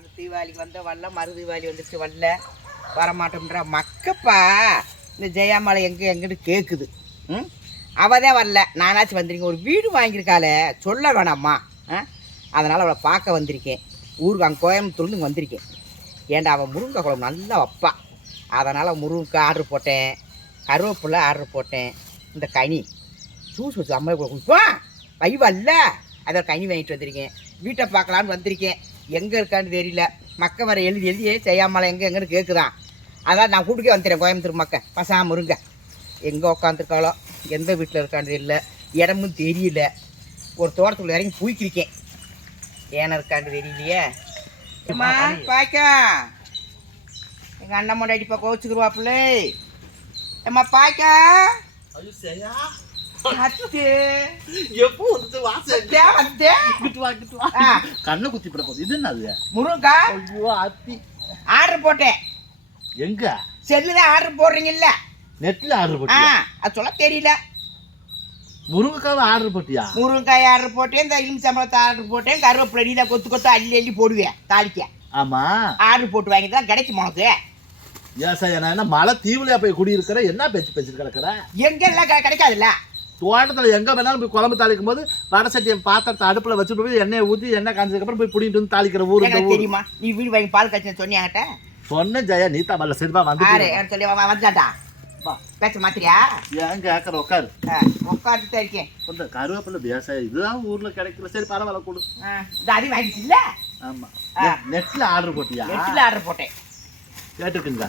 அந்த தீபாவளிக்கு வந்த வரல மறு தீபாவளி வந்துருச்சு வரல. வரமாட்டோம்ன்ற மக்கப்பா இந்த ஜெயாமலை எங்கே எங்கிட்டு கேட்குது ம்? அவள் தான் வரல. நானாச்சும் வந்திருக்கேன். ஒரு வீடு வாங்கியிருக்காளே. சொல்ல வேணாம்மா. ஆ? அதனால் அவளை பார்க்க வந்திருக்கேன். ஊருக்கு அங்கே கோயம்புத்தூர்லேருந்து வந்திருக்கேன். ஏன்டா அவன் முருங்கை குழம்பு நல்லா வைப்பா அதனால் முருங்கை ஆர்டர் போட்டேன். கருவேப்பிலை ஆர்டர் போட்டேன். இந்த கனி. ஜூஸ் வச்சு அம்மா குடிப்போம் வைவல்ல அதை கனி வாங்கிட்டு வந்திருக்கேன். வீட்டை பார்க்கலான்னு வந்திருக்கேன். எங்கே இருக்கான்னு தெரியல. மக்க வர எழுதி எழுதி செய்யாமலை எங்கே எங்கன்னு கேட்குதான் அதான் நான் கூட்டுக்கே வந்துட்டேன் கோயம்புத்தூர் மக்க. பசா முருங்க. எங்கே உட்காந்துருக்காளோ எந்த வீட்டில் இருக்கான்னு தெரியல. இடமும் தெரியல. ஒரு தோட்டத்துக்குள்ள இறங்கி பூய்க்கிருக்கேன் ஏன இருக்கான்னு தெரியலையே. அம்மா பாய்க்கா. எங்கள் அண்ணன் முன்னாடி இப்போ கோச்சுக்குருவாப்புல. ஏம்மா பாய்க்கா. எப்போ வந்துட்டு வாசல் வந்தேன் வந்தேன் கிட்டு வா கிட்டு வா. ஆ. கண்ணை குத்தி விட போகுது. இது என்னது? முருங்கா. ஐயோ அத்தி. ஆர்டர் போட்டேன். எங்க? செல்லு தான் ஆர்டர் போடுறீங்கல்ல? நெட்ல ஆர்டர் போட்டியா? அது சொல்ல தெரியல. முருங்கைக்காவை ஆர்டர் போட்டியா? முருங்காய் ஆர்டர் போட்டேன் இந்த இலிமிச்சம்பழத்தை ஆர்டர் போட்டேன் கருவேப்பிலை நீ தான் கொத்து கொத்து அள்ளி அள்ளி போடுவேன் தாளிக்க. ஆமா. ஆர்டர் போட்டு வாங்கி தான் கிடைக்கும் உனக்கு? ஏன் சார் நான் என்ன மலை தீவுலையா போய் குடியிருக்கிற? என்ன பேச்சு பேசிட்டு கிடக்குற? எங்க எல்லாம் கிடை- கிடைக்காதுல்ல? தோட்டத்துல எங்க வேணாலும் போய் குழம்பு தாளிக்கும் போது வடை சட்டியை பாத்திரத்தை அடுப்புல வச்சுட்டு போய் எண்ணெயை ஊத்தி எண்ணெய் காஞ்சதுக்கு அப்புறம் போய் புடிங்கிட்டு வந்து தாளிக்கிற ஊரு தெரியுமா? நீ வீடு வாங்கி பால் கட்சி சொன்னியாகிட்ட சொன்ன ஜெயா நீதா வரல சரிப்பா வந்து சொல்லி வா- வந்துட்டான்டா. வா, பேச மாத்திரியா? ஏன் கேட்கற உட்காரு உட்காந்துட்டு தான் இருக்கேன். இந்த கருவேப்பிலை விவசாயம் இதுதான் ஊர்ல கிடைக்கல சரி பரவாயில்ல கொடு. ஆ, இந்த அடி வாங்கிச்சுல்ல ஆமா. ஆ. நெட்ல ஆர்டர் போட்டியா? நெட்டில் ஆர்டர் போட்டேன். கேட்டுக்குங்க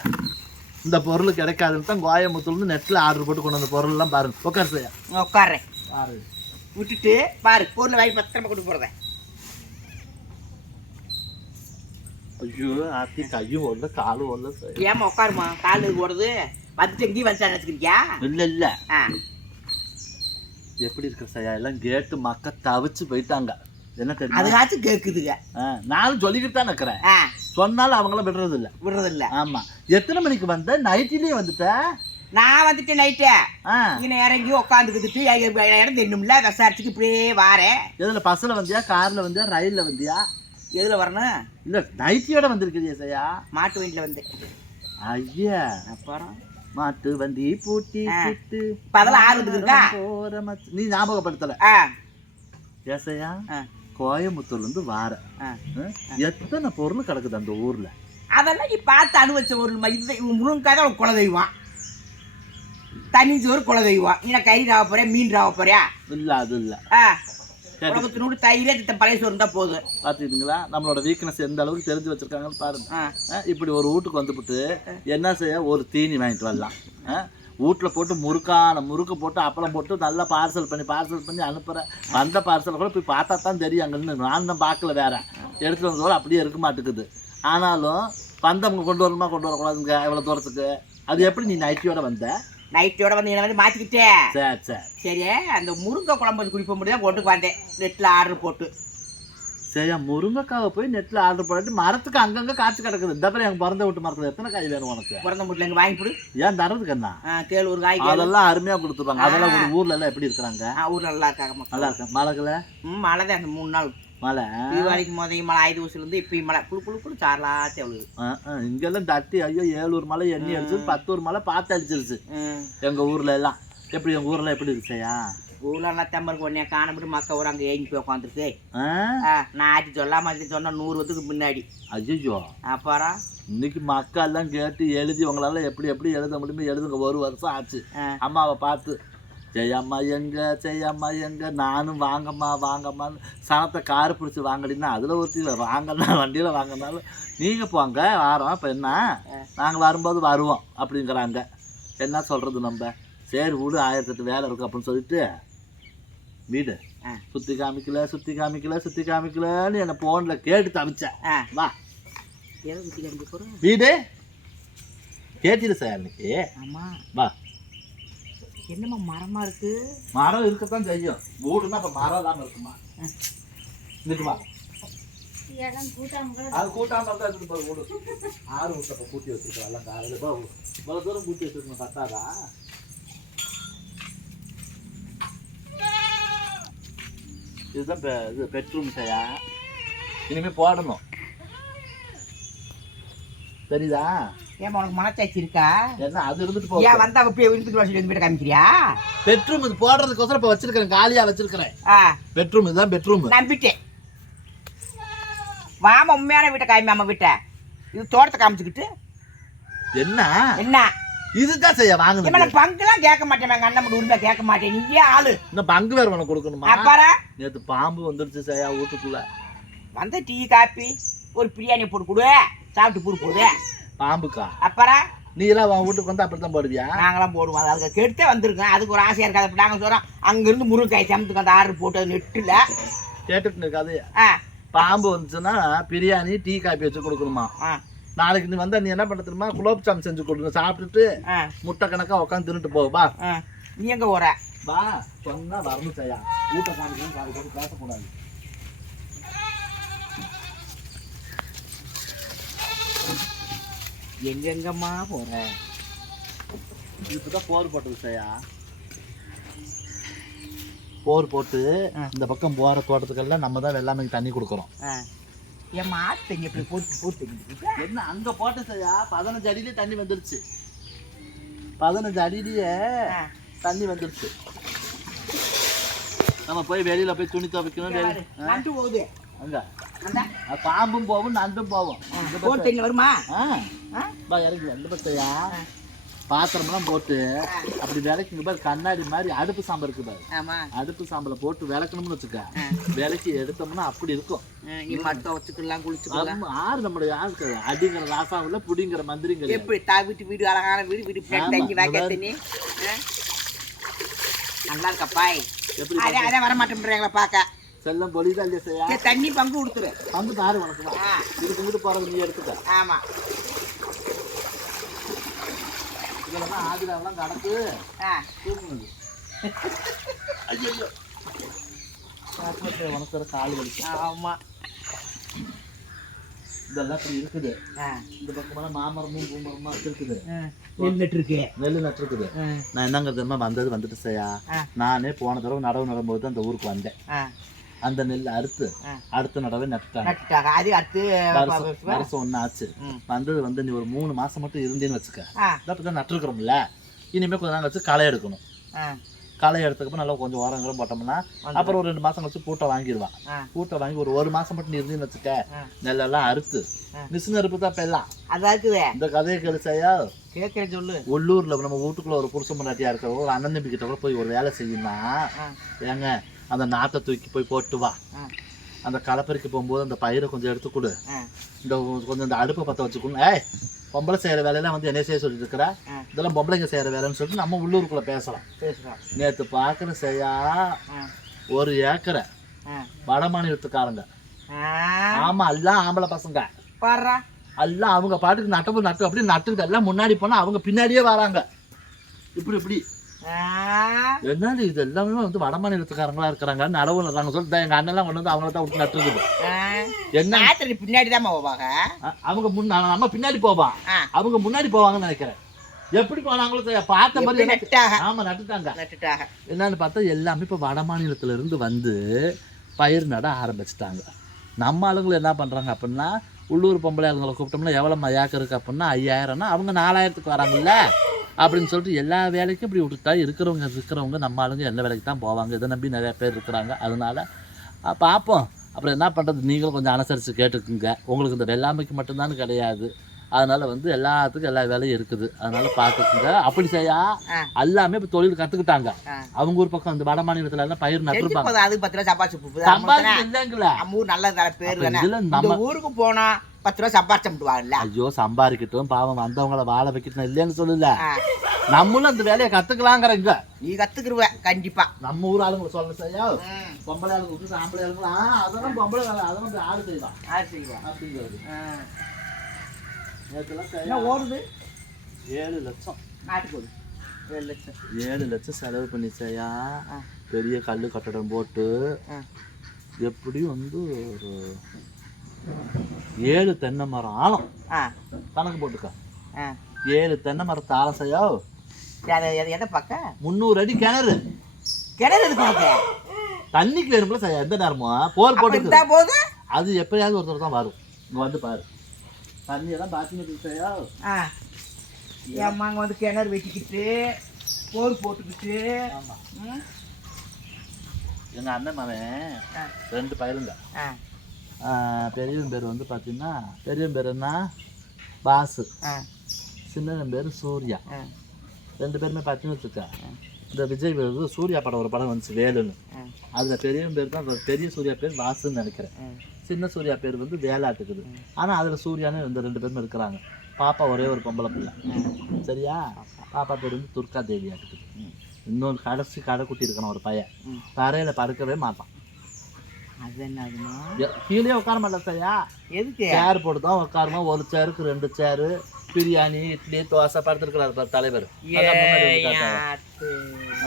இந்த பொருள் கிடைக்காதுன்னு தான் கோயம்புத்தூர்ல நெட்ல ஆர்டர் போட்டு கொண்டு வந்த பொருள் எல்லாம் பாருங்க. உட்கார் செய்யா உட்காடுறேன் பாரு. விட்டுட்டு பாரு பொருளை வாங்கி பத்திரமா கொண்டு போடுறேன் ஐயோ ஆத்தி கையும் ஒல்ல காலும் ஒல்ல ஏமா உட்காருமா காலு ஓடுது. வந்துட்டு எங்கேயும் வந்துட்டான்னு வச்சுக்கிறியா இல்ல இல்ல. எப்படி இருக்க சையா? எல்லாம் கேட்டு மக்க தவிச்சு போயிட்டாங்க. என்ன தெரியுமா அதுக்காச்சும் கேட்குதுங்க நானும் சொல்லிக்கிட்டு தான் இருக்கிறேன் சொன்னாலும் அவங்கள விடுறது இல்ல விடுறதில்ல. ஆமா. எத்தனை மணிக்கு வந்த? நைட்டிலேயே வந்துட்ட? நான் வந்துட்டு நைட்டு. இன்னும் இறங்கி உட்காந்துக்கிட்டு இடம் தெரியணும்ல விசாரிச்சுக்கு இப்படியே வாரேன். எதுல பஸ்ல வந்தியா கார்ல வந்தியா ரயில்ல வந்தியா? எதில் வரணும் இல்ல நைட்டியோட வந்திருக்கிறியா சையா? மாட்டு வண்டியில் வந்து ஐயா. அப்புறம்? மாட்டு வண்டி பூட்டி. சுட்டு? போற மச்ச- நீ ஞாபகப்படுத்தல. ஆ. ஏசையா ஆ. கோயம்புத்தூர்ல இருந்து வார. ஆ. எத்தனை பொருள் கிடக்குது அந்த ஊர்ல? அதெல்லாம் நீ பார்த்து அனுபவிச்ச ஒரு இது தான் குலதெய்வம். தனி சோறு குலதெய்வம். நீ கறி ராவ போறியா மீன் ராவ போறியா? இல்ல அது இல்ல. ஆ உலகத்தினோடு தயிரே பழைய சோறு இருந்தால் போதும் பாத்துக்கிட்டீங்களா? நம்மளோட வீக்னஸ் எந்த அளவுக்கு தெரிஞ்சு வச்சிருக்காங்கன்னு பாருங்க. இப்படி ஒரு வீட்டுக்கு வந்துவிட்டு என்ன செய்ய? ஒரு தீனி வாங்கிட்டு வரலாம். ஆ, வீட்ல போட்டு முறுக்கான முறுக்கு போட்டு அப்பளம் போட்டு நல்லா பார்சல் பண்ணி பார்சல் பண்ணி அனுப்புறேன் வந்த பார்சலை கூட போய் பார்த்தா தான் தெரியும் அங்கன்னு நான் தான் பார்க்கல வேற. எடுத்துட்டு வந்ததோட அப்படியே இருக்க மாட்டேங்குது. ஆனாலும் வந்தவங்க கொண்டு வரணுமா கொண்டு வரக்கூடாதுங்க இவ்வளோ தூரத்துக்கு? அது எப்படி நீ நைட்டியோட வந்த? நைட்டோட வந்து என்னை வந்து மாற்றிக்கிட்டேன் சரி சரி. சரி அந்த முருங்கை குழம்பு குடிப்ப முடியாது கொண்டுக்கு வந்தேன். நெட்டில் ஆர்டர் போட்டு. சரியா முருங்கைக்காவை போய் நெட்டில் ஆர்டர் பண்ணிட்டு மரத்துக்கு அங்கங்கே காய்ச்சி கிடக்குது. இந்த பேர் எங்கள் பிறந்த வீட்டு மரத்தில் எத்தனை காய் வேணும் உனக்கு? பிறந்த வீட்டில் எங்கே வாங்கி கொடு. ஏன் தரதுக்கு என்ன ஆ கேளு ஒரு காய் அதெல்லாம் அருமையா கொடுத்துருவாங்க. அதெல்லாம் ஒரு ஊர்ல எல்லாம் எப்படி இருக்கிறாங்க? ஆ ஊர் நல்லா இருக்காங்க நல்லா இருக்கு? மழைகளை ம் மழை தான் அந்த மூணு நாள். மழை தீபாவளிக்கு முதல் மழை ஐந்து வருஷத்துலேருந்து இப்பயும் மழை. புழு புழு புழு சாரலாத்தே அவ்வளவு இங்கெல்லாம் தட்டி ஐயோ ஏழூர் மலை எண்ணி அடிச்சிருச்சு பத்தூர் மலை பார்த்து அடிச்சிருச்சு. எங்க ஊர்ல எல்லாம். எப்படி எங்க ஊர்ல எப்படி இருக்குச்சையா ஊர்ல தெம்பருக்கு உடனே காணப்பட்டு மக்கள் ஒரு அங்கே ஏங்கி போய் உட்காந்துருக்கு ஆ? நான் ஆச்சு சொல்லாம சொன்ன நூறு வருஷத்துக்கு முன்னாடி. ஐயோ அப்புறம்? இன்னைக்கு மக்கள் எல்லாம் கேட்டு எழுதி உங்களால எப்படி எப்படி எழுத முடியுமோ எழுதுங்க ஒரு வருஷம் ஆச்சு. அம்மாவை பார்த்து ஜெயம்மா எங்க ஜெயம்மா எங்க? நானும் வாங்கம்மா வாங்கம்மான்னு சனத்தை கார் பிடிச்சி வாங்கடின்னா அதில் ஒருத்தி வாங்கன்னா வண்டியில் வாங்கினாலும் நீங்கள் போங்க வாரோம் இப்போ என்ன? நாங்கள் வரும்போது வருவோம் அப்படிங்கிறாங்க. என்ன சொல்கிறது நம்ம? சரி விடு ஆயிரத்தெட்டு வேலை இருக்கு அப்படின்னு சொல்லிட்டு வீடு. சுற்றி காமிக்கல சுற்றி காமிக்கல சுற்றி காமிக்கலன்னு என்னை ஃபோனில் கேட்டு தவிச்சேன் வா. வீடு? கேட்டில சார் அன்னைக்கு. ஆமாம் வா. என்னம்மா மரமா இருக்கு? மரம் இருக்கத்தான் செய்யும். வீடுனா அப்ப மரம் இல்லாம இருக்குமா? இதுக்கு வா. அது கூட்டாம இருந்தா இருக்கு பாரு வீடு. ஆறு வீட்டை கூட்டி வச்சிருக்கோம். எல்லாம் காலையில இவ்வளவு தூரம் கூட்டி வச்சிருக்கணும் பத்தாதா? இதுதான் பெ- இது பெட்ரூம் செய்யா இனிமே போடணும். தெரியுதா? ஏன் உனக்கு மனச்சாட்சி இருக்கா? என்ன அது இருந்துட்டு ஏன் போகும் வந்தா அப்படியே விருந்துட்டு வர சொல்லி வீட்டை காமிக்கிறியா? பெட்ரூம் இது போடுறதுக்கோசரம் இப்ப வச்சிருக்கிறேன் காலியா வச்சிருக்கிறேன். பெட்ரூம் இதுதான் பெட்ரூம். நம்பிட்டேன். வாம உண்மையான வீட்டை காமி அம்மா வீட்டை. இது தோட்டத்தை காமிச்சுக்கிட்டு. என்ன? என்ன? இதுதான் செய்ய நான் பங்குலாம் கேட்க மாட்டேன் எங்க அண்ணன் உரிமை கேட்க மாட்டேன். நீயே ஆளு. இன்னும் பங்கு வேற உனக்கு கொடுக்கணுமா? நேத்து பாம்பு வந்துருச்சு செய்யா வீட்டுக்குள்ள. வந்து டீ காப்பி ஒரு பிரியாணி போட்டு கொடு. சாப்பிட்டு பூரு போடு. பாம்புக்கா? அப்புறம் நீ எல்லாம் உன் வீட்டுக்கு வந்து அப்படித்தான் போடுவியா? நாங்களாம் போடுவோம். அது அதுக்கு கெடுத்தே வந்திருக்கோம் அதுக்கு ஒரு ஆசையாக இருக்காது. அப்படி நாங்கள் சொல்கிறோம் அங்கேருந்து முருங்கைக்காய் சமத்துக்கு அந்த ஆர்டர் போட்டு நெட்டில். கேட்டுட்டு இருக்காது. பாம்பு வந்துச்சுன்னா பிரியாணி டீ காப்பி வச்சு கொடுக்கணுமா? ஆ. நாளைக்கு நீ வந்தா நீ என்ன பண்ண தெரியுமா? குலோப் ஜாம் செஞ்சு கொடுங்க. சாப்பிட்டுட்டு முட்டை கணக்கா உட்காந்து தின்னுட்டு போ. வா. ஆ. நீ எங்கே போகிற வா. சொன்னா வரணும் செய்யா வீட்டை காமிக்கணும் காமிக்கணும் பேசக்கூடாது. எங்கெங்கம்மா போகிற இப்பதான் போர் போட்டது செய்யா போர் போட்டு. இந்த பக்கம் போற தோட்டத்துக்கெல்லாம் நம்ம தான் வெள்ளாமைக்கு தண்ணி கொடுக்குறோம். என் மாட்டு இங்கே இப்படி போட்டு போட்டு என்ன அங்க போட்ட பதினஞ்சு அடியிலே தண்ணி வந்துருச்சு. பதினஞ்சு அடியிலேயே தண்ணி வந்துருச்சு. நம்ம போய் வெளியில போய் துணி துவைக்கணும் வெளிய- நண்டு போகுது அங்க. பாம்பும் போகும் நண்டும் போகும் போட்டு தண்ணி வருமா? ஆ. இறங்கி எந்த பத்தையா ஆ. பாத்திரம்லாம் போட்டு அப்படி விளக்குங்க பாரு கண்ணாடி மாதிரி அடுப்பு சாம்பல் இருக்கு பாரு. அடுப்பு சாம்பலை போட்டு விளக்கணும்னு வச்சுக்க. விளக்கி எடுத்தோம்னா அப்படி இருக்கும். வச்சுக்கலாம் குளிச்சுக்கலாம். ஆறு நம்மளுடைய ஆளுக்கு அடிங்கிற ராசாவில் புடிங்கிற மந்திரிங்க எப்படி தா வீட்டு வீடு அழகான வீடு வீடு தண்ணி வாக்க நல்லா இருக்காப்பாய் எப்படி அதே அதே வர மாட்டேன்றாங்களா பார்க்க செல்லம் பொலிதா இல்லையா தண்ணி பங்கு கொடுத்துரு. வந்து பாரு உனக்கு இதுக்கு இங்கிட்டு போறது நீ எடுத்துக்க. ஆமா. இதெல்லாம் ஆதிராவெல்லாம் கடக்கு ஆ. தூங்குனது ஐயோ உனக்கு கால் வலிக்கும் ஆமா. இதெல்லாம் இப்படி இருக்குது. இந்த பக்கமெல்லாம் மாமரமும் இருக்குது. நின்றுட்டு இருக்கு நெல் நட்டுருக்குது. நான் என்னங்க தெரியுமா வந்தது வந்துட்டு செய்யா. நானே போன தடவை நடவு நடும்போது தான் அந்த ஊருக்கு வந்தேன். அந்த நெல் அறுத்து. அடுத்த நடவை நட்டுட்டாங்க. அது அடுத்து வருஷம் வருஷம் ஒன்று ஆச்சு. வந்தது வந்து நீ ஒரு மூணு மாசம் மட்டும் இருந்தேன்னு வச்சுக்க. தான் நட்டுருக்குறோம்ல. இனிமேல் கொஞ்ச நாள் வச்சு களை எடுக்கணும். களை எடுத்ததுக்கப்புறம் நல்லா கொஞ்சம் உரங்களும் போட்டோம்னா அப்புறம் ஒரு ரெண்டு மாசம் கழிச்சு பூட்டை வாங்கிடுவான். பூட்டை வாங்கி ஒரு ஒரு மாசம் மட்டும் நீ இருந்தேன்னு வச்சுக்க. நெல்லெல்லாம் அறுத்து. மிஷின் அறுப்பு தான் இப்போ எல்லாம். இந்த கதையை கழிச்சாயா கேட்குற சொல்லு. உள்ளூர்ல நம்ம வீட்டுக்குள்ள ஒரு புருஷன் முன்னாட்டியா இருக்கிற ஒரு அண்ணன் தம்பி கிட்ட கூட போய் ஒரு வேலை செய்யணும்னா ஏங்க அந்த நாத்தை தூக்கி போய் போட்டு வா. அந்த களைப்பறிக்க போகும்போது அந்த பயிரை கொஞ்சம் எடுத்து கொடு. ஆ. இந்த கொஞ்சம் இந்த அடுப்பை பற்ற வச்சுக்கணும் ஏய் பொம்பளை செய்கிற வேலையெல்லாம் வந்து என்ன செய்ய சொல்லிட்டு இருக்கிற. இதெல்லாம் பொம்பளைங்க செய்கிற வேலைன்னு சொல்லிட்டு நம்ம உள்ளூருக்குள்ள பேசலாம். பேசுகிறோம் நேற்று பார்க்குற செய்யா ஒரு ஏக்கரை வட மாநிலத்துக்காரங்க. ஆமா எல்லாம் ஆம்பளை பசங்க. பாடுறா. எல்லாம் அவங்க பாட்டுக்கு நட்டப்பு நட்டு அப்படி நட்டுக்கிட்டு எல்லாம் முன்னாடி போனா அவங்க பின்னாடியே வராங்க. இப்படி இப்படி. என்னது இது? எல்லாமே வந்து வட மாநிலத்துக்காரங்களா இருக்கிறாங்க. நடவு நடுறாங்க சொல்லிட்டு எங்க அண்ணெல்லாம் கொண்டு வந்து அவங்கள தான் விட்டு நட்டுருக்குது என்ன? பின்னாடி தான் போவாங்க. அவங்க முன் நம்ம பின்னாடி போவான் அவங்க முன்னாடி போவாங்கன்னு நினைக்கிறேன். எப்படி போனாங்களோ. பார்த்த மாதிரி ஆமா நட்டுட்டாங்க. நட்டுட்டாக என்னன்னு பார்த்தா எல்லாமே இப்போ வட மாநிலத்துல இருந்து வந்து பயிர் நட ஆரம்பிச்சிட்டாங்க. நம்ம ஆளுங்களை என்ன பண்றாங்க அப்படின்னா உள்ளூர் பொம்பளை ஆளுங்களை கூப்பிட்டோம்னா எவ்வளோ ஏக்கருக்கு அப்படின்னா ஐயாயிரம்னா அவங்க நாலாயிரத்துக்கு வராங்கல்ல? அப்படின்னு சொல்லிட்டு எல்லா வேலைக்கும் இப்படி விட்டுட்டா இருக்கிறவங்க இருக்கிறவங்க நம்ம ஆளுங்க எல்லா வேலைக்கு தான் போவாங்க. இதை நம்பி நிறைய பேர் இருக்கிறாங்க. அதனால பார்ப்போம். அப்புறம் என்ன பண்ணுறது நீங்களும் கொஞ்சம் அனுசரித்து கேட்டுக்குங்க. உங்களுக்கு இந்த வெள்ளாமைக்கு மட்டும்தான் கிடையாது. அதனால வந்து எல்லாத்துக்கும் எல்லா வேலையும் இருக்குது. அதனால பார்த்துக்குங்க. அப்படி செய்யா. எல்லாமே இப்போ தொழில் கற்றுக்கிட்டாங்க. அவங்க ஊர் பக்கம் இந்த வட மாநிலத்துல எல்லாம் பயிர் நட்டுருப்பாங்க. அதுக்கு பத்து ரூபா சம்பாதிச்சு இல்லைங்களா. நம்ம ஊர் நல்ல பேர் இந்த நம்ம ஊருக்கு போனா பத்து ரூபா சம்பாதிச்சுட்டுவாங்கல்ல ஐயோ சம்பாதிக்கட்டும் பாவம் வந்தவங்கள வாழ வைக்கட்டும் இல்லைன்னு சொல்லல நம்மளும் அந்த வேலையை கத்துக்கலாங்கிறங்க நீ கத்துக்கிருவ கண்டிப்பா நம்ம ஊர் ஆளுங்களை சொல்ல செய்யா ம். பொம்பளை ஆளுங்க விட்டு ஆம்பளை ஆளுங்களா அதெல்லாம் பொம்பளை வேலை அதெல்லாம் ஆளு செய்வான் ஆ, செய்வா. அப்படிங்கிறது. நேற்றுலாம் ஓடுது ஏழு லட்சம் நாட்டுக்கோடு ஏழு லட்சம் ஏழு லட்சம் செலவு பண்ணி செய்யா ஆ. பெரிய கல் கட்டடம் போட்டு ஆ. எப்படியும் வந்து ஒரு ஏழு தென்னை மரம் ஆழம். ஆ. கணக்கு போட்டுக்க. ஆ. ஏழு தென்னை மரத்தை சரி, அதை எதை- பார்க்க முந்நூறு அடி கிணறு. கிணறு இருக்கு உனக்கு? தண்ணிக்கு வேணும்ல செய்ய எந்த நேரமும் போர் அப்ப போட்டு போது. அது எப்பயாவது ஒருத்தர் தான் வரும். இங்க வந்து பாரு. தண்ணியெல்லாம் பாத்திங்க செய்யா ஆ. என் அம்மாங்க வந்து கிணறு வெட்டிக்கிட்டு போர் போட்டுக்கிட்டு. ஆமா. ம். எங்க அண்ணன் மகன் ரெண்டு பயிலுங்க ஆ. பெரியவன் பேர் வந்து பார்த்தீங்கன்னா பெரியவன் பேர் என்ன? பாசு. சின்னவன் பேர் சூர்யா. ரெண்டு பேருமே பார்த்தீங்கன்னு வச்சுக்க இந்த விஜய் வந்து சூர்யா படம் ஒரு படம் வந்துச்சு வேலுன்னு. அதில் பெரியவன் பேர் தான் பெரிய சூர்யா பேர் வாசுன்னு நினைக்கிறேன். சின்ன சூர்யா பேர் வந்து வேலாட்டுக்குது. ஆனால் அதில் சூர்யான்னு இந்த ரெண்டு பேருமே இருக்கிறாங்க. பாப்பா ஒரே ஒரு பொம்பளை பிள்ளை. சரியா? பாப்பா பேர் வந்து துர்கா தேவியாட்டுக்குது இன்னொரு கடைசி கடைக்குட்டி இருக்கணும் ஒரு பையன். தரையில் படுக்கவே மாட்டான். அது என்னதுமா? கீழே உட்கார மாட்டேன் சரியா? எதுக்கு? சேர் போட்டு தான் உட்காருமா ஒரு சேருக்கு ரெண்டு சேரு பிரியாணி இட்லி தோசை படுத்துருக்கிறாரு பாரு தலைவர்.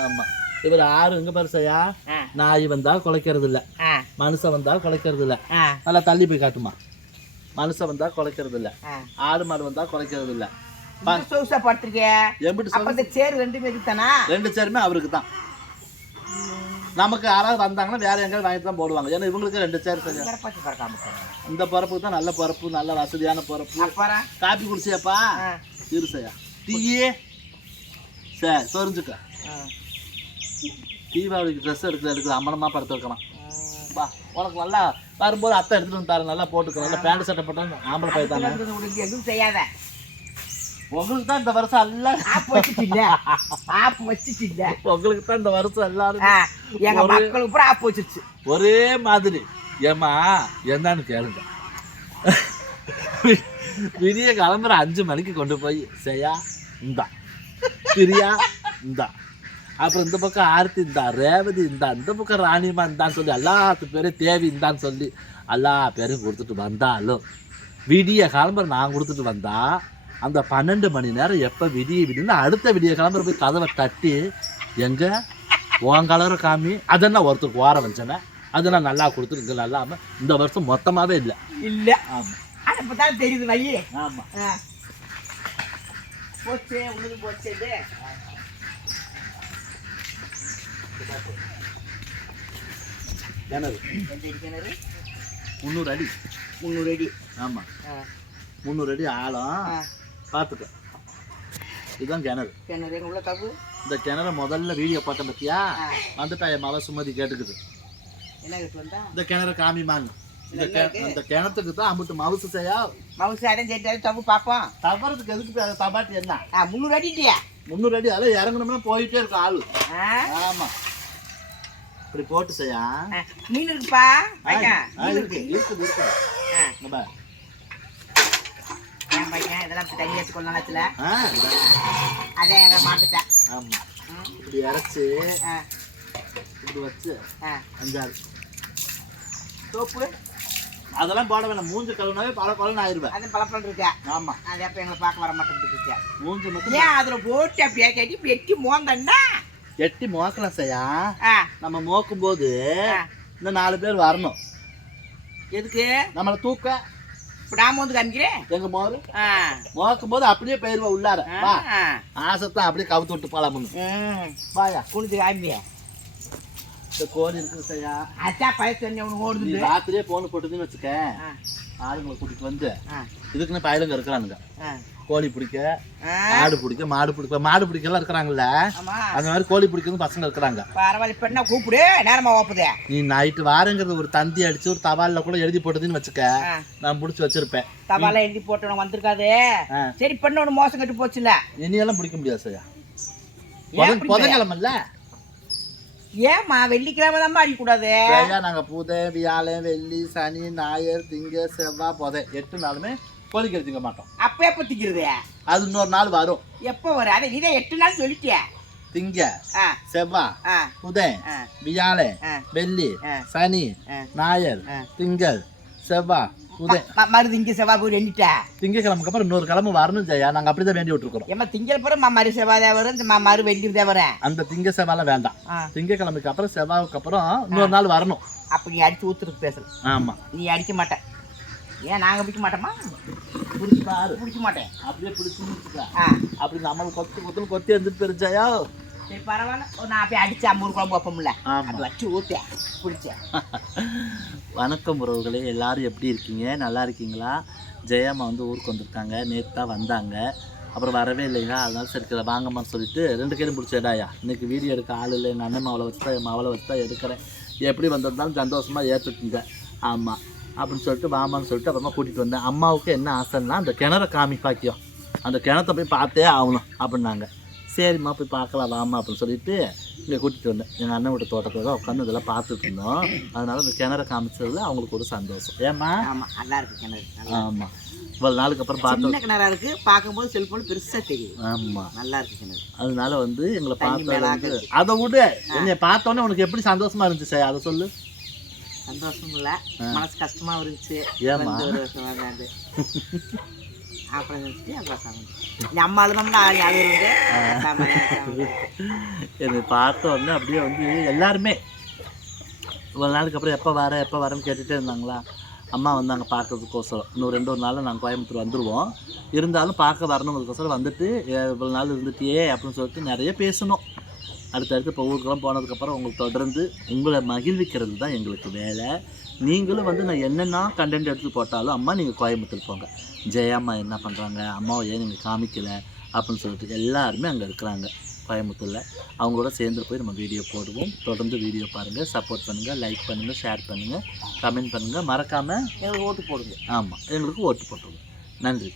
ஆமா. இவர் ஆறு எங்க பாரு செய்யா ஆ. நாய் வந்தா குலைக்கிறது இல்ல மனுஷன் வந்தா குலைக்கிறது இல்ல நல்லா தள்ளி போய் காட்டுமா. மனுஷன் வந்தா குலைக்கிறது இல்ல ஆடு மாடு வந்தா குலைக்கிறது இல்ல இந்த சொகுசா படுத்திருக்கே எம்பிட்டு அப்ப இந்த சேர் ரெண்டு பேருக்கு தானா ரெண்டு சேருமே அவருக்கு தான் நமக்கு யாராவது வந்தாங்கன்னா வேற எங்கேயாவது வாங்கிட்டு தான் போடுவாங்க. ஏன்னா இவங்களுக்கு ரெண்டு சேர் போறேன். இந்த பிறப்புக்கு தான் நல்ல பிறப்பு நல்ல வசதியான அப்புறம் காப்பி குடிச்சியாப்பா? இருசையா டீயே சரி சொரிஞ்சுக்க. தீபாவளிக்கு ட்ரெஸ் எடுக்கிற எடுக்கிற அம்மனமா படுத்து வைக்கலாம். வா உனக்கு நல்லா வரும்போது அத்தை எடுத்துட்டு வந்து தாரு நல்லா போட்டுக்க நல்லா பேண்ட் சட்டை போட்டா ஆம்பளை பையன் தானே. எதுவும் செய்யாத. உங்களுக்கு தான் இந்த வருஷம் எல்லாம் ஆப்பு வச்சுட்டில்ல ஆப்பு வச்சுட்டில்ல உங்களுக்கு தான் இந்த வருஷம் எல்லாரும் எங்க மக்களுக்கு பூரா ஆப்பு வச்சிருச்சு ஒரே மாதிரி. ஏம்மா என்னன்னு கேளுங்க. விடிய கிளம்புற அஞ்சு மணிக்கு கொண்டு போய் செய்யா இந்தா. பிரியா இந்தா. அப்புறம் இந்த பக்கம் ஆர்த்தி இந்தா ரேவதி இந்தா இந்த பக்கம் ராணிமா இந்தான்னு சொல்லி எல்லாத்து பேரும் தேவி இந்தான்னு சொல்லி எல்லா பேரும் கொடுத்துட்டு வந்தாலும் விடிய கிளம்புற நான் கொடுத்துட்டு வந்தா அந்த பன்னெண்டு மணி நேரம் எப்போ விடிய விடின்னு அடுத்த விடிய கிளம்புற போய் கதவை தட்டி எங்க? உன் கலரை காமி. அதெல்லாம் ஒருத்தருக்கு ஓர வச்சேனே அதெல்லாம் நல்லா கொடுத்துருக்கு இங்கே நல்லாம இந்த வருஷம் மொத்தமாவே இல்லை. இல்ல. ஆமாம் அது இப்பதான் தெரியுது வை ஆமாம். போச்சு உனக்கு போச்சு கிணறு. கிணறு? முந்நூறு அடி. முந்நூறு அடி. ஆமாம் முந்நூறு அடி ஆழம். பார்த்துக்க இதுதான் கிணறு. கிணறு எங்க உள்ள தப்பு இந்த கிணற முதல்ல வீடியோ பார்த்தேன் பார்த்தியா. வந்துட்டா என் மவ சுமதி கேட்டுக்குது. இந்த கிணறு காமிமாங்க இந்த கிணத்துக்கு தான் அம்பிட்டு மவுசு செய்யா? மவுசு அடம் சரி தப்பு பார்ப்போம். தவறதுக்கு எதுக்கு தபாட்டி என்ன? ஆ முந்நூறு அடிட்டியா? முந்நூறு அடி அதில் இறங்கணும்னா போயிட்டே இருக்கும் ஆளு. ஆமா. இப்படி போட்டு செய்யா? மீன் இருக்குப்பா. இருக்கு இருக்கு. இருக்குது பையன் இதெல்லாம் தண்ணி ஆ இந்த- அதே எங்க மாட்டுட்டேன் ஆமா. இப்படி இறச்சி இப்படி வச்சு. அஞ்சாறு. சோப்பு? அதெல்லாம் போட வேணாம். மூஞ்சி கழுவுனாவே பல பலன் ஆயிருவேன் அது பழப்பழம் இருக்கா. ஆமா. அது அப்ப எங்களை பார்க்க வர மாட்டேன் மூஞ்சி மட்டும் ஏன் அதுல போட்டு அப்படியே கட்டி வெட்டி மோந்தன்னா? எட்டி மோக்கலாம் செய்யா நம்ம மோக்கும் போது. இந்த நாலு பேர் வரணும். எதுக்கு? நம்மளை தூக்க நான் வந்து காமிக்கிறேன். எங்க மோரு? மோக்கும் போது அப்படியே போயிருவா உள்ளார. ஆசைத்தான் அப்படியே கவுத்து விட்டு போலாம்னு. வாயா. குனிஞ்சு காமிய இந்த கோழி இருக்குது செய்யா அதான் பய சொன்ன உனக்கு நீ ஓடுது ராத்திரியே போன் போட்டுதுன்னு வச்சுக்க ஆளுங்களை கூட்டிட்டு வந்து இதுக்குன்னு பயலுங்க இருக்கிறானுங்க. கோழி பிடிக்க. ஆடு பிடிக்க மாடு பிடிக்க மாடு பிடிக்கலாம் இருக்கிறாங்கல்ல. ஆமா. அந்த மாதிரி கோழி பிடிக்கிறது பசங்க இருக்கிறாங்க. பரவாயில்ல இப்ப என்ன கூப்பிடு நேரமா ஓப்புதே நீ நைட்டு வாரங்கிறது ஒரு தந்தி அடிச்சு ஒரு தபால்ல கூட எழுதி போட்டதுன்னு வச்சுக்க நான் பிடிச்சி வச்சிருப்பேன். தபால எழுதி போட்டவன வந்திருக்காது. சரி பண்ண ஒண்ணு மோசம் கட்டு போச்சுல இனியெல்லாம் பிடிக்க முடியாது சரியா? புதன்கிழமல்ல? ஏம்மா வெள்ளிக்கிழமை தான் அடிக்க கூடாது சரியா நாங்க புதை வியாழன் வெள்ளி சனி ஞாயிறு திங்க செவ்வாய் புதை எட்டு நாளுமே கோழிக்கறி திங்க மாட்டோம். அப்ப எப்ப திங்கிறது அது இன்னொரு நாள் வரும். எப்ப வரும்? அதை நீதான் எட்டு நாள் சொல்லிட்டிய. திங்க செவ்வாய் புதன் ஆ. வியாழன் வெள்ளி. சனி. ஞாயிறு. திங்கள் செவ்வாய் மருது இங்க செவ்வாய் போய் எண்ணிட்ட திங்கக்கிழமைக்கு அப்புறம் இன்னொரு கிழமை வரணும் ஜெயா. நாங்க அப்படிதான் வேண்டி விட்டுருக்கோம் ஏமா திங்கள் பிறகு மறு செவ்வாய் தான் வரும். இந்த ம- மறு வெள்ளி தான் வரேன் அந்த திங்க செவ்வாய் வேண்டாம். திங்கக்கிழமைக்கு அப்புறம் செவ்வாய்க்கு அப்புறம் இன்னொரு நாள் வரணும். அப்ப நீ அடிச்சு ஊத்துறதுக்கு பேசுற ஆமா. நீ அடிக்க மாட்ட ஏன் நாங்க பிடிக்க மாட்டோமா? பிடிச்சி பிடிக்க மாட்டேன். அப்படியே பிடிச்சு வச்சுக்க. ஆ. அப்படி நம்மளுக்கு கொத்து கொத்துன்னு கொத்தி எடுத்துட்டு போயிருச்சாயோ சரி பரவாயில்ல நான் அப்படியே அடிச்சு அம்மூர் குழம்பு வைப்போம்ல ஆமா அப்படி வச்சு ஊத்தேன் பிடிச்சேன் வணக்கம் உறவுகளே. எல்லாரும் எப்படி இருக்கீங்க? நல்லா இருக்கீங்களா? ஜெயாம்மா வந்து ஊருக்கு வந்திருக்காங்க. நேற்று தான் வந்தாங்க. அப்புறம் வரவே இல்லைங்களா அதனால சரி கீழே வாங்கம்மான்னு சொல்லிட்டு ரெண்டு கையிலும் பிடிச்சடாயா இன்னைக்கு வீடியோ எடுக்க ஆள் இல்லை. எங்கள் அண்ணன் மாவளை வச்சு தான் என் மவளை வச்சு தான் எடுக்கிறேன். எப்படி வந்திருந்தாலும் சந்தோஷமாக ஏற்றுட்டுங்க ஆமாம் அப்படின்னு சொல்லிட்டு வாமான்னு சொல்லிட்டு அப்புறமா கூட்டிகிட்டு வந்தேன். அம்மாவுக்கு என்ன ஆசைன்னா அந்த கிணற காமி பாக்கியம் அந்த கிணத்த போய் பார்த்தே ஆகணும் அப்படின்னாங்க. சரிம்மா போய் பார்க்கலாம் வாமா அப்படின்னு சொல்லிட்டு இங்கே கூட்டிகிட்டு வந்தேன். எங்கள் அண்ணன் வீட்டு தோட்டத்தில் தான் உட்காந்து இதெல்லாம் பார்த்துட்டு இருந்தோம். அதனால இந்த கிணற காமிச்சதுல அவங்களுக்கு ஒரு சந்தோஷம். ஏம்மா? ஆமா நல்லா இருக்கு கிணறு. ஆமாம் இவ்வளோ நாளுக்கு அப்புறம் பார்த்து சின்ன கிணறா இருக்கு. பார்க்கும்போது செல்போன் பெருசா தெரியுது. ஆமாம் நல்லா இருக்கு கிணறு. அதனால வந்து எங்களை இருக்கு. அதை விடு. என்னை பார்த்தோன்னே உனக்கு எப்படி சந்தோஷமா இருந்துச்சு? அதை சொல்லு. சந்தோஷம் இல்ல. மனசு கஷ்டமா இருந்துச்சு. ஏம்மா? வந்து ஒரு வருஷம் வந்தாண்டு அப்புறம் அப்புறம் அம்மா அழுதோம்னா வந்து. என்னை பார்த்த உடனே அப்படியே வந்து எல்லாருமே இவ்வளோ நாளுக்கு அப்புறம் எப்போ வர எப்போ வரேன்னு கேட்டுகிட்டே இருந்தாங்களா? அம்மா வந்தாங்க பார்க்கறதுக்கோசரம். இன்னும் ரெண்டு ஒரு நாளில் நாங்கள் கோயம்புத்தூர் வந்துடுவோம் இருந்தாலும் பார்க்க வரணுங்கிறதுக்கோசரம் வந்துட்டு "ஏ, இவ்வளோ நாள் இருந்துட்டியே அப்படின்னு சொல்லிட்டு நிறைய பேசணும். அடுத்தடுத்து இப்போ ஊருக்கெல்லாம் போனதுக்கப்புறம் உங்களுக்கு தொடர்ந்து உங்களை மகிழ்விக்கிறது தான் எங்களுக்கு வேலை. நீங்களும் வந்து நான் என்னென்ன கண்டென்ட் எடுத்து போட்டாலும் அம்மா நீங்கள் கோயம்புத்தூர் போங்க. ஜெயாம்மா என்ன பண்ணுறாங்க அம்மாவை ஏன் நீங்கள் காமிக்கல? அப்படின்னு சொல்லிட்டு எல்லாருமே அங்கே இருக்கிறாங்க கோயம்புத்தூரில். அவங்களோட சேர்ந்து போய் நம்ம வீடியோ போடுவோம். தொடர்ந்து வீடியோ பாருங்கள் சப்போர்ட் பண்ணுங்கள் லைக் பண்ணுங்கள் ஷேர் பண்ணுங்கள் கமெண்ட் பண்ணுங்கள் மறக்காமல் எங்களுக்கு ஓட்டு போடுங்க. ஆமாம் எங்களுக்கு ஓட்டு போட்டுருங்க. நன்றி.